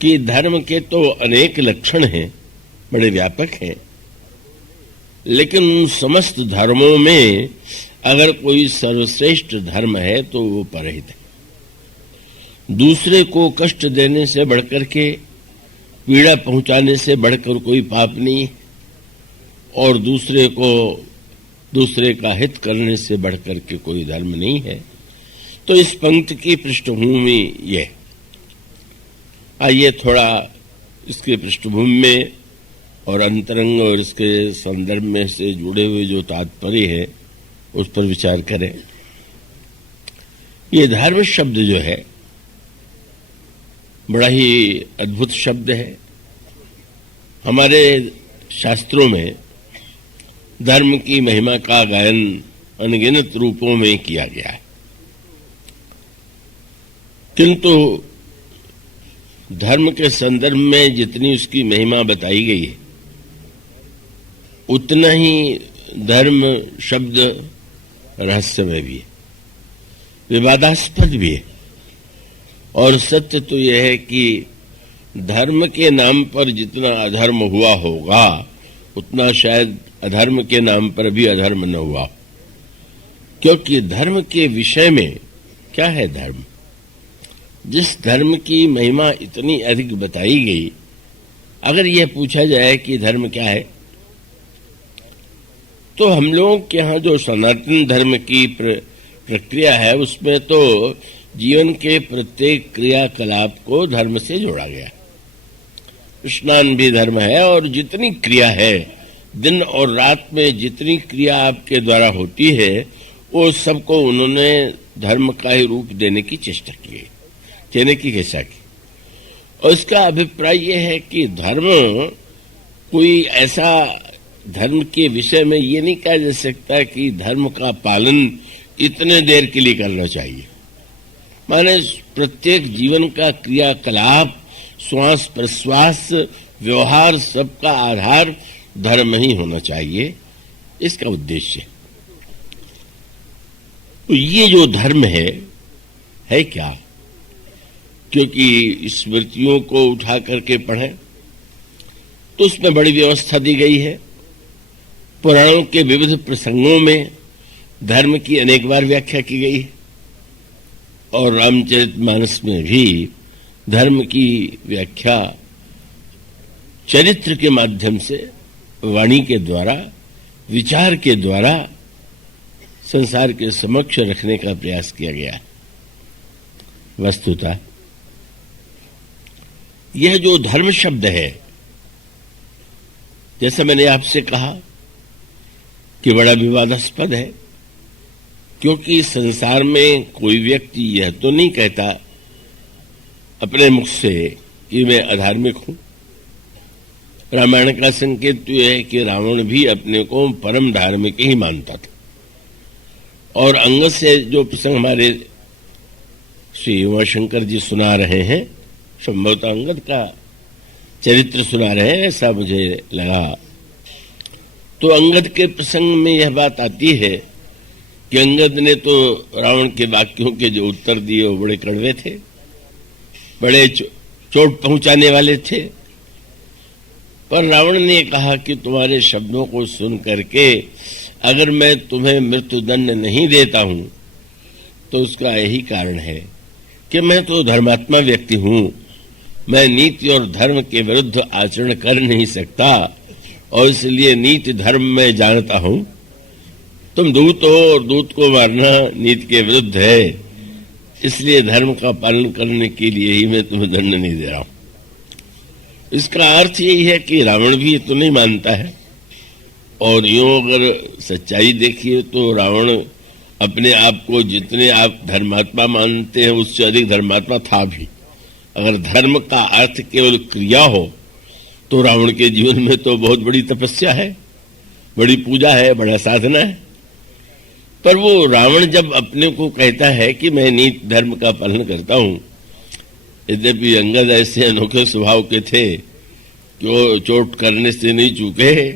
कि धर्म के तो अनेक लक्षण हैं, बड़े व्यापक हैं, लेकिन उन समस्त धर्मों में अगर कोई सर्वश्रेष्ठ धर्म है तो वो परहित है। दूसरे को कष्ट देने से बढ़कर के, पीड़ा पहुंचाने से बढ़कर कोई पाप नहीं, और दूसरे का हित करने से बढ़कर के कोई धर्म नहीं है। तो इस पंक्ति की पृष्ठभूमि ये। आइए थोड़ा इसके पृष्ठभूमि में और अंतरंग और इसके संदर्भ में से जुड़े हुए जो तात्पर्य है उस पर विचार करें। ये धर्म शब्द जो है बड़ा ही अद्भुत शब्द है। हमारे शास्त्रों में धर्म की महिमा का गायन अनगिनत रूपों में किया गया है, किंतु धर्म के संदर्भ में जितनी उसकी महिमा बताई गई है उतना ही धर्म शब्द रहस्यमय भी है, विवादास्पद भी है। और सत्य तो यह है कि धर्म के नाम पर जितना अधर्म हुआ होगा उतना शायद अधर्म के नाम पर भी अधर्म न हुआ, क्योंकि धर्म के विषय में क्या है धर्म। जिस धर्म की महिमा इतनी अधिक बताई गई, अगर यह पूछा जाए कि धर्म क्या है, तो हम लोगों के यहाँ जो सनातन धर्म की प्रक्रिया है उसमें तो जीवन के प्रत्येक क्रियाकलाप को धर्म से जोड़ा गया। स्नान भी धर्म है, और जितनी क्रिया है दिन और रात में जितनी क्रिया आपके द्वारा होती है वो सबको उन्होंने धर्म का ही रूप देने की चेष्टा की, कहने की चेष्टा की। और इसका अभिप्राय यह है कि धर्म कोई ऐसा, धर्म के विषय में ये नहीं कहा जा सकता कि धर्म का पालन इतने देर के लिए करना चाहिए। माने प्रत्येक जीवन का क्रियाकलाप, श्वास प्रश्वास, व्यवहार, सबका आधार धर्म ही होना चाहिए, इसका उद्देश्य। तो ये जो धर्म है क्या? क्योंकि स्मृतियों को उठा करके पढ़ें तो उसमें बड़ी व्यवस्था दी गई है। पुराणों के विविध प्रसंगों में धर्म की अनेक बार व्याख्या की गई है, और रामचरितमानस में भी धर्म की व्याख्या चरित्र के माध्यम से, वाणी के द्वारा, विचार के द्वारा संसार के समक्ष रखने का प्रयास किया गया है। वस्तुतः यह जो धर्म शब्द है, जैसा मैंने आपसे कहा कि बड़ा विवादास्पद है, क्योंकि संसार में कोई व्यक्ति यह तो नहीं कहता अपने मुख से कि मैं अधार्मिक हूं। रामायण का संकेत तो यह है कि रावण भी अपने को परम धार्मिक ही मानता था। और अंगद से जो प्रसंग हमारे श्री उमाशंकर जी सुना रहे हैं, संभवतः अंगद का चरित्र सुना रहे हैं ऐसा मुझे लगा। तो अंगद के प्रसंग में यह बात आती है कि अंगद ने तो रावण के वाक्यों के जो उत्तर दिए वो बड़े कड़वे थे, बड़े चोट पहुंचाने वाले थे। पर रावण ने कहा कि तुम्हारे शब्दों को सुन करके अगर मैं तुम्हें मृत्युदंड नहीं देता हूं तो उसका यही कारण है कि मैं तो धर्मात्मा व्यक्ति हूं, मैं नीति और धर्म के विरुद्ध आचरण कर नहीं सकता, और इसलिए नीति धर्म में जानता हूं। तुम दूत हो और दूत को मारना नीति के विरुद्ध है, इसलिए धर्म का पालन करने के लिए ही मैं तुम्हें दंड नहीं दे रहा हूं। इसका अर्थ यही है कि रावण भी ये तो नहीं मानता है। और यूं अगर सच्चाई देखिए तो रावण अपने आप को जितने आप धर्मात्मा मानते हैं उससे अधिक धर्मात्मा था भी। अगर धर्म का अर्थ केवल क्रिया हो तो रावण के जीवन में तो बहुत बड़ी तपस्या है, बड़ी पूजा है, बड़ा साधना है। पर वो रावण जब अपने को कहता है कि मैं नीति धर्म का पालन करता हूं, यद्यपि अंगद ऐसे अनोखे स्वभाव के थे कि वो चोट करने से नहीं चूके।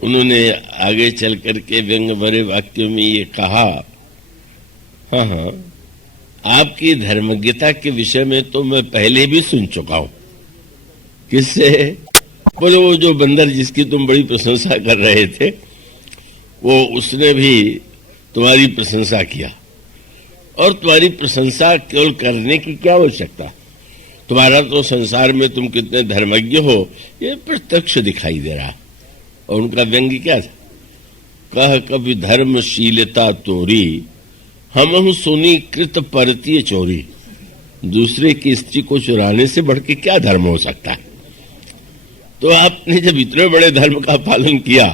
उन्होंने आगे चल करके व्यंग भरे वाक्यों में ये कहा, हाँ, आपकी धर्मज्ञता के विषय में तो मैं पहले भी सुन चुका हूं, किससे? बोले वो जो बंदर जिसकी तुम बड़ी प्रशंसा कर रहे थे, वो उसने भी तुम्हारी प्रशंसा किया। और तुम्हारी प्रशंसा केवल करने की क्या आवश्यकता, तुम्हारा तो संसार में तुम कितने धर्मज्ञ हो ये प्रत्यक्ष दिखाई दे रहा। और उनका व्यंग्य क्या था? कह कभी धर्मशीलता तोरी, हमहु सुनी कृत परतीय चोरी। दूसरे की स्त्री को चुराने से बढ़ के क्या धर्म हो सकता है? तो आपने जब इतने बड़े धर्म का पालन किया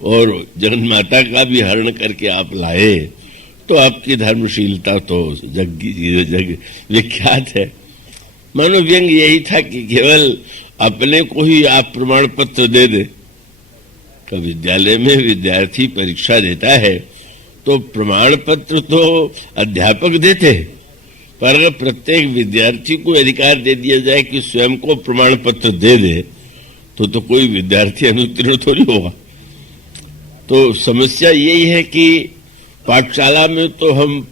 और जगन माता का भी हरण करके आप लाए, तो आपकी धर्मशीलता तो जग विख्यात है। मानो व्यंग यही था कि केवल अपने को ही आप प्रमाण पत्र दे दे। तो विद्यालय में विद्यार्थी परीक्षा देता है तो प्रमाण पत्र तो अध्यापक देते हैं, पर अगर प्रत्येक विद्यार्थी को अधिकार दे दिया जाए कि स्वयं को प्रमाण पत्र दे दे, तो कोई विद्यार्थी अनुत्तीर्ण थोड़ी होगा। तो समस्या यही है कि पाठशाला में तो हम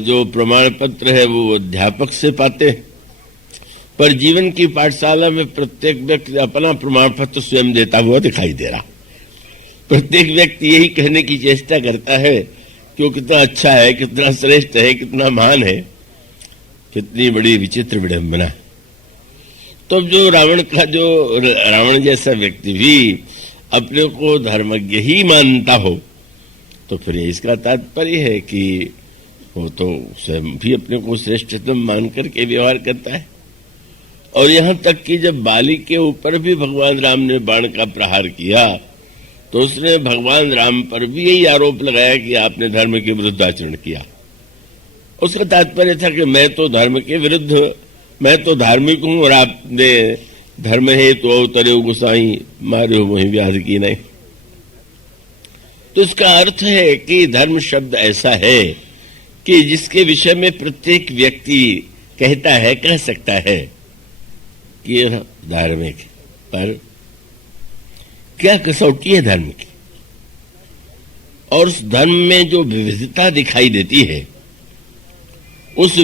जो प्रमाण पत्र है वो अध्यापक से पाते हैं, पर जीवन की पाठशाला में प्रत्येक व्यक्ति अपना प्रमाण पत्र स्वयं देता हुआ दिखाई दे रहा। प्रत्येक व्यक्ति यही कहने की चेष्टा करता है कि वो कितना अच्छा है, कितना श्रेष्ठ है, कितना महान है। कितनी बड़ी विचित्र विडंबना। तो जो रावण जैसा व्यक्ति भी अपने को धर्मज्ञ ही मानता हो, तो फिर इसका तात्पर्य है कि वो तो स्वयं भी अपने को श्रेष्ठतम मान करके व्यवहार करता है। और यहां तक कि जब बाली के ऊपर भी भगवान राम ने बाण का प्रहार किया, तो उसने भगवान राम पर भी यही आरोप लगाया कि आपने धर्म के विरुद्ध आचरण किया। उसका तात्पर्य था कि मैं तो धर्म के विरुद्ध, मैं तो धार्मिक हूं और आपने धर्म है तो अवतरे गुसाई मारे हो वहीं व्याध की नहीं। तो इसका अर्थ है कि धर्म शब्द ऐसा है कि जिसके विषय में प्रत्येक व्यक्ति कहता है, कह सकता है कि यह धार्मिक है। पर क्या कसौटी है धर्म की? और उस धर्म में जो विविधता दिखाई देती है, उस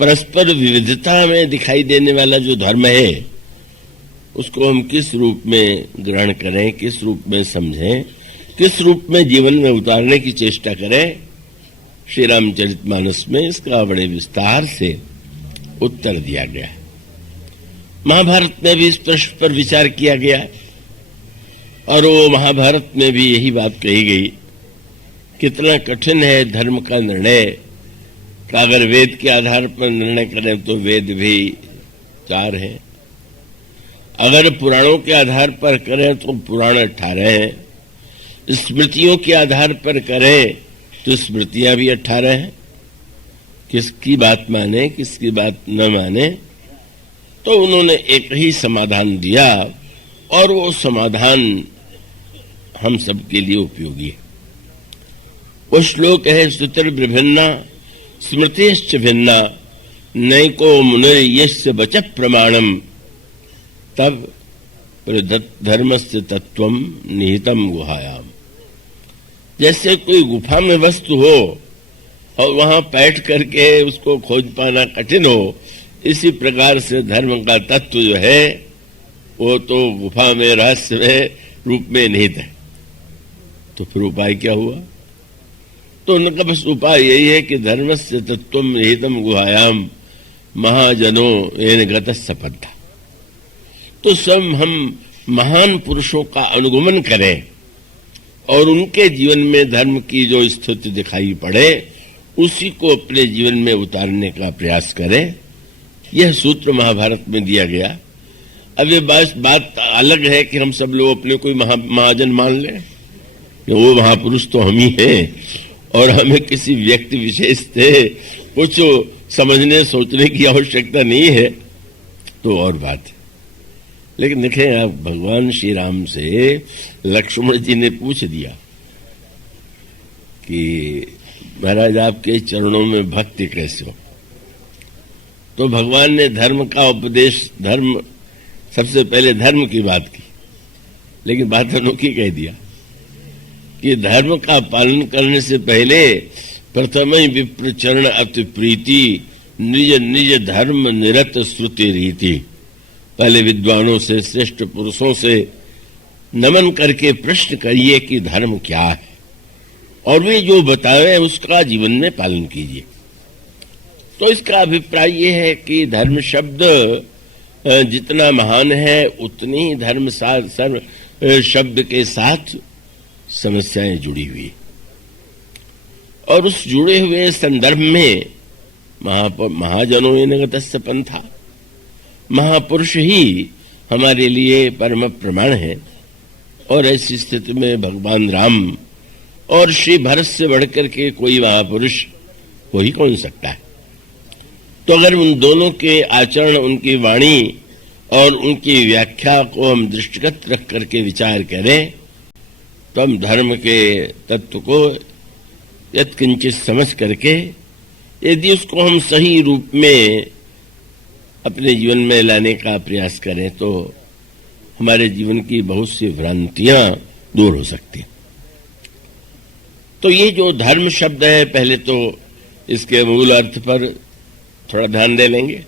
परस्पर विविधता में दिखाई देने वाला जो धर्म है, उसको हम किस रूप में ग्रहण करें, किस रूप में समझें, किस रूप में जीवन में उतारने की चेष्टा करें। श्री रामचरितमानस में इसका बड़े विस्तार से उत्तर दिया गया है। महाभारत में भी इस प्रश्न पर विचार किया गया और वो महाभारत में भी यही बात कही गई। कितना कठिन है धर्म का निर्णय का। अगर वेद के आधार पर निर्णय करें तो वेद भी 4 हैं, अगर पुराणों के आधार पर करें तो पुराण 18 हैं, स्मृतियों के आधार पर करें तो स्मृतियां भी 18 हैं। किसकी बात माने, किसकी बात न माने, तो उन्होंने एक ही समाधान दिया और वो समाधान हम सबके लिए उपयोगी है। वो श्लोक है, सुतर विभिन्ना स्मृतिश्च भिन्ना नैको मुनिर्यस्य वच प्रमाणम तब धर्मस्य तत्वम निहितम गुहायाम। जैसे कोई गुफा में वस्तु हो और वहां बैठ करके उसको खोज पाना कठिन हो, इसी प्रकार से धर्म का तत्व जो है वो तो गुफा में रहस्यमय रूप में निहित है। तो फिर उपाय क्या हुआ? तो उनका बस उपाय यही है कि धर्मस्य तत्वम निहितम गुहायाम महाजनो येन गतः सपद्धा। तो सब हम महान पुरुषों का अनुगमन करें और उनके जीवन में धर्म की जो स्थिति दिखाई पड़े उसी को अपने जीवन में उतारने का प्रयास करें। यह सूत्र महाभारत में दिया गया। अब ये बात अलग है कि हम सब लोग अपने कोई महाजन मान लें, वो महापुरुष तो हम ही हैं और हमें किसी व्यक्ति विशेष से कुछ समझने सोचने की आवश्यकता नहीं है, तो और बात है। लेकिन देखें, आप भगवान श्री राम से लक्ष्मण जी ने पूछ दिया कि महाराज आपके चरणों में भक्ति कैसे हो। तो भगवान ने धर्म का उपदेश, धर्म सबसे पहले धर्म की बात की, लेकिन बात अनोखी कह दिया कि धर्म का पालन करने से पहले प्रथम विप्र चरण अति प्रीति निज निज धर्म निरत श्रुति रीति। पहले विद्वानों से, श्रेष्ठ पुरुषों से नमन करके प्रश्न करिए कि धर्म क्या है, और वे जो बतावे उसका जीवन में पालन कीजिए। तो इसका अभिप्राय ये है कि धर्म शब्द जितना महान है उतनी ही धर्म शब्द के साथ समस्याएं जुड़ी हुई, और उस जुड़े हुए संदर्भ में महाजनों निगतस्य पंथा, महापुरुष ही हमारे लिए परम प्रमाण है। और ऐसी स्थिति में भगवान राम और श्री भरत से बढ़कर के कोई महापुरुष हो ही कौन सकता है। तो अगर उन दोनों के आचरण, उनकी वाणी और उनकी व्याख्या को हम दृष्टिगत रख करके विचार करें तो हम धर्म के तत्व को यत्किंचित समझ करके यदि उसको हम सही रूप में अपने जीवन में लाने का प्रयास करें तो हमारे जीवन की बहुत सी भ्रांतियां दूर हो सकती हैं। तो ये जो धर्म शब्द है, पहले तो इसके मूल अर्थ पर थोड़ा ध्यान दे लेंगे।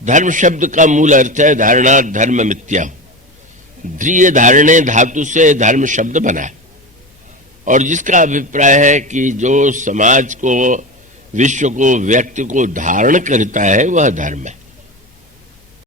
धर्म शब्द का मूल अर्थ है धारणा धर्म मिथ्या। ध्रिय धारणे धातु से धर्म शब्द बना है, और जिसका अभिप्राय है कि जो समाज को, विश्व को, व्यक्ति को धारण करता है वह धर्म है।